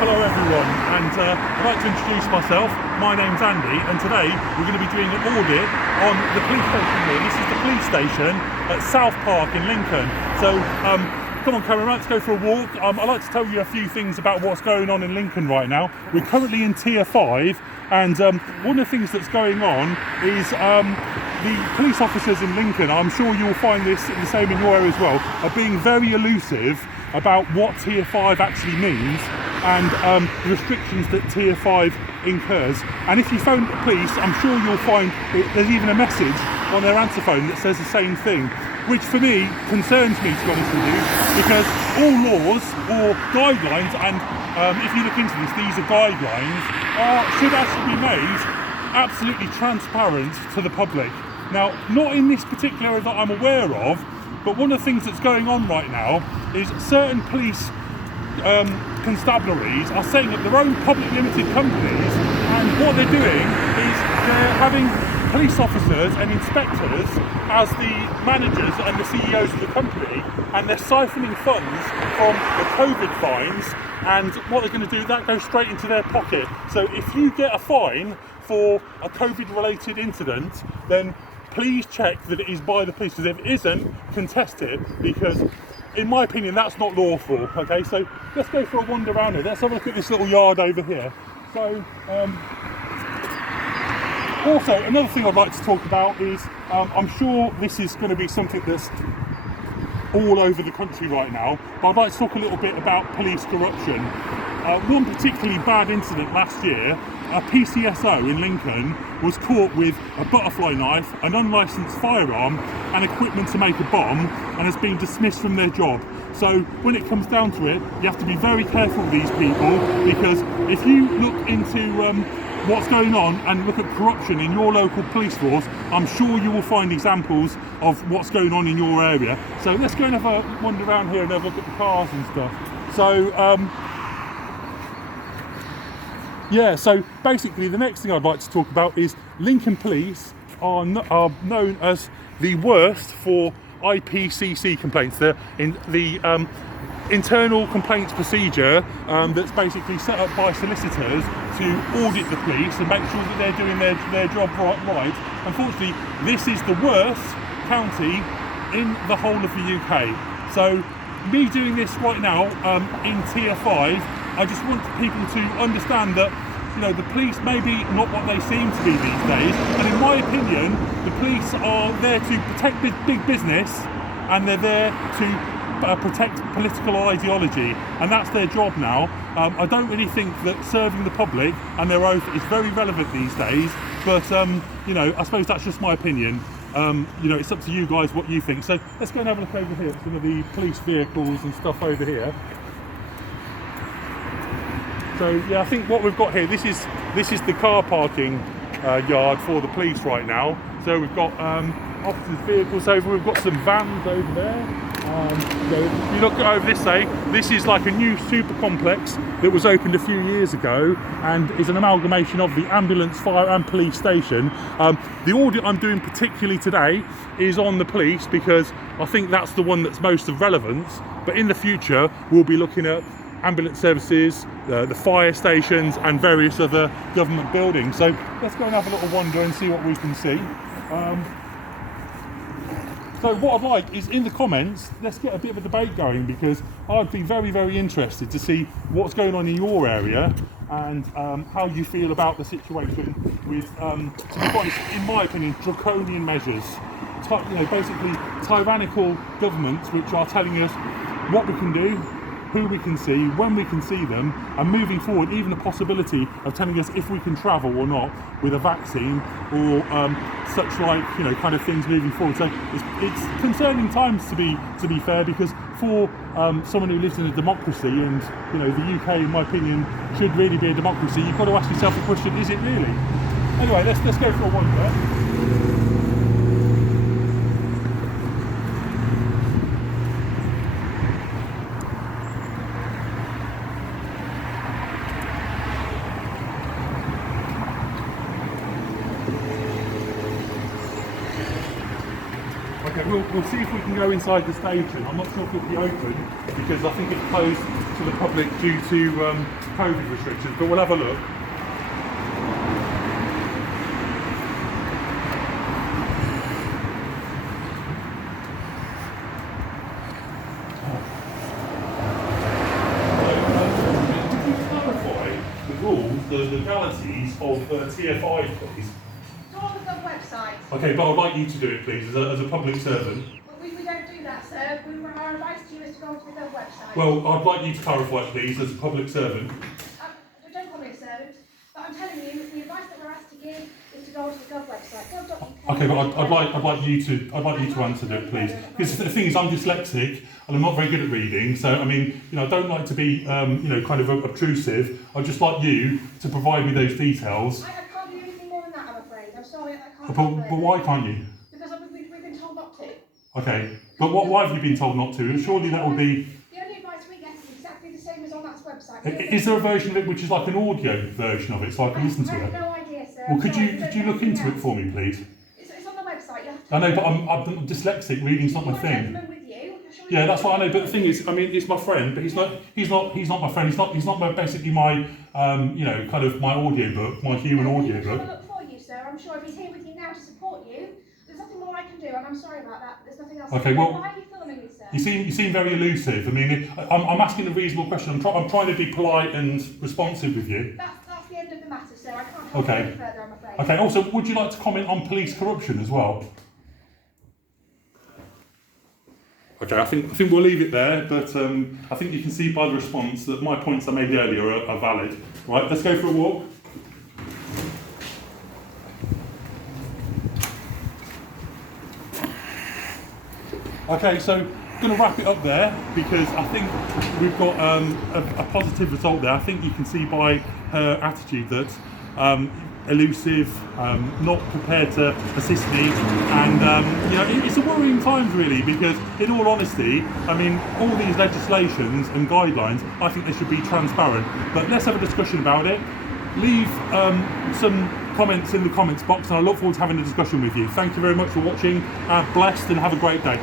Hello everyone, and I'd like to introduce myself. My name's Andy, and today we're going to be doing an audit on the police station here. This is the police station at South Park in Lincoln. So come on cameraman, let's go for a walk. I'd like to tell you a few things about what's going on in Lincoln right now. We're currently in Tier 5, and one of the things that's going on is the police officers in Lincoln, I'm sure you'll find this the same in your area as well, are being very elusive about what Tier 5 actually means and the restrictions that Tier 5 incurs. And if you phone the police, I'm sure you'll find there's even a message on their answer phone that says the same thing, which for me concerns me, to be honest with you, because all laws or guidelines, and if you look into this, these are guidelines, should actually be made absolutely transparent to the public. Now, not in this particular area that I'm aware of, but one of the things that's going on right now is certain police constabularies are setting up their own public limited companies, and what they're doing is they're having police officers and inspectors as the managers and the CEOs of the company, and they're siphoning funds from the COVID fines, and what they're going to do, that goes straight into their pocket. So if you get a fine for a COVID related incident, then please check that it is by the police, because if it isn't, contest it, because in my opinion that's not lawful. Okay, so let's go for a wander around here. Let's have a look at this little yard over here. So also another thing I'd like to talk about is I'm sure this is going to be something that's all over the country right now, but I'd like to talk a little bit about police corruption. One particularly bad incident last year, a PCSO in Lincoln was caught with a butterfly knife, an unlicensed firearm and equipment to make a bomb, and has been dismissed from their job. So when it comes down to it, you have to be very careful with these people, because if you look into what's going on and look at corruption in your local police force, I'm sure you will find examples of what's going on in your area. So let's go and have a wander around here and have a look at the cars and stuff. So yeah, so basically the next thing I'd like to talk about is Lincoln Police are known as the worst for IPCC complaints. The internal complaints procedure that's basically set up by solicitors to audit the police and make sure that they're doing their job right. Unfortunately, this is the worst county in the whole of the UK. So me doing this right now in Tier 5, I just want people to understand that, you know, the police may be not what they seem to be these days, and in my opinion the police are there to protect big business, and they're there to protect political ideology, and that's their job now. I don't really think that serving the public and their oath is very relevant these days, but you know, I suppose that's just my opinion. You know, it's up to you guys what you think. So let's go and have a look over here at some of the police vehicles and stuff over here. So yeah, I think what we've got here, this is the car parking yard for the police right now. So we've got officers' vehicles over, we've got some vans over there. So if you look over this way, this is like a new super complex that was opened a few years ago and is an amalgamation of the ambulance, fire and police station. The audit I'm doing particularly today is on the police, because I think that's the one that's most of relevance, but in the future we'll be looking at ambulance services, the fire stations and various other government buildings. So let's go and have a little wander and see what we can see. So what I'd like is, in the comments, let's get a bit of a debate going, because I'd be very, very interested to see what's going on in your area and how you feel about the situation with, to be honest, in my opinion, draconian measures. You know, basically tyrannical governments which are telling us what we can do, who we can see, when we can see them, and moving forward even the possibility of telling us if we can travel or not with a vaccine, or such, like, you know, kind of things moving forward. So it's concerning times, to be fair, because for someone who lives in a democracy, and you know, the UK in my opinion should really be a democracy, you've got to ask yourself the question, is it really? Anyway, let's go for a wander. Okay, we'll see if we can go inside the station. I'm not sure if it'll be open, because I think it's closed to the public due to COVID restrictions, but we'll have a look. The legalities of TFI, please. Go on the website. Okay, but I'd like you to do it, please, as a public servant. But we don't do that, sir. Our advice to you is to go onto the Gov website. Well, I'd like you to clarify, please, as a public servant. Don't call me a servant, but I'm telling you, the advice that we're asked to give is to go onto the Gov website. Gov.uk. Okay, but I'd like you to answer it, please. Because the thing is, I'm dyslexic and I'm not very good at reading. So I mean, I don't like to be, kind of obtrusive. I'd just like you to provide me those details. I can't do anything more than that, I'm afraid. I'm sorry, I can't. But why can't you? Because we've been told not to. Okay, but why have you been told not to? Surely that would be. The only advice we get is exactly the same as on that website. Is there a version of it which is like an audio version of it, so I can listen to it? I have no idea, sir. Well, could you look into it for me, please? It's on the website. You have to I know, but I'm dyslexic. Reading's not my thing. Yeah, that's what I know. But the thing is, I mean, it's my friend, but he's not my friend. He's not basically my, kind of my audiobook, my human audiobook. I'll look for you, sir. I'm sure if he's here with you now to support you, there's nothing more I can do, and I'm sorry about that. But there's nothing else. Okay, well, why are you filming me, sir? You seem very elusive. I mean, I'm asking a reasonable question. I'm trying to be polite and responsive with you. That's the end of the matter, sir. I can't help you any further, I'm afraid. Okay. Also, would you like to comment on police corruption as well? Okay, I think we'll leave it there, but I think you can see by the response that my points I made earlier are valid. Right, let's go for a walk. Okay, so I'm going to wrap it up there because I think we've got a positive result there. I think you can see by her attitude that elusive, not prepared to assist me, and it's a worrying times really, because in all honesty, I mean, all these legislations and guidelines, I think they should be transparent, but let's have a discussion about it. Leave some comments in the comments box, and I look forward to having a discussion with you. Thank you very much for watching, blessed, and have a great day.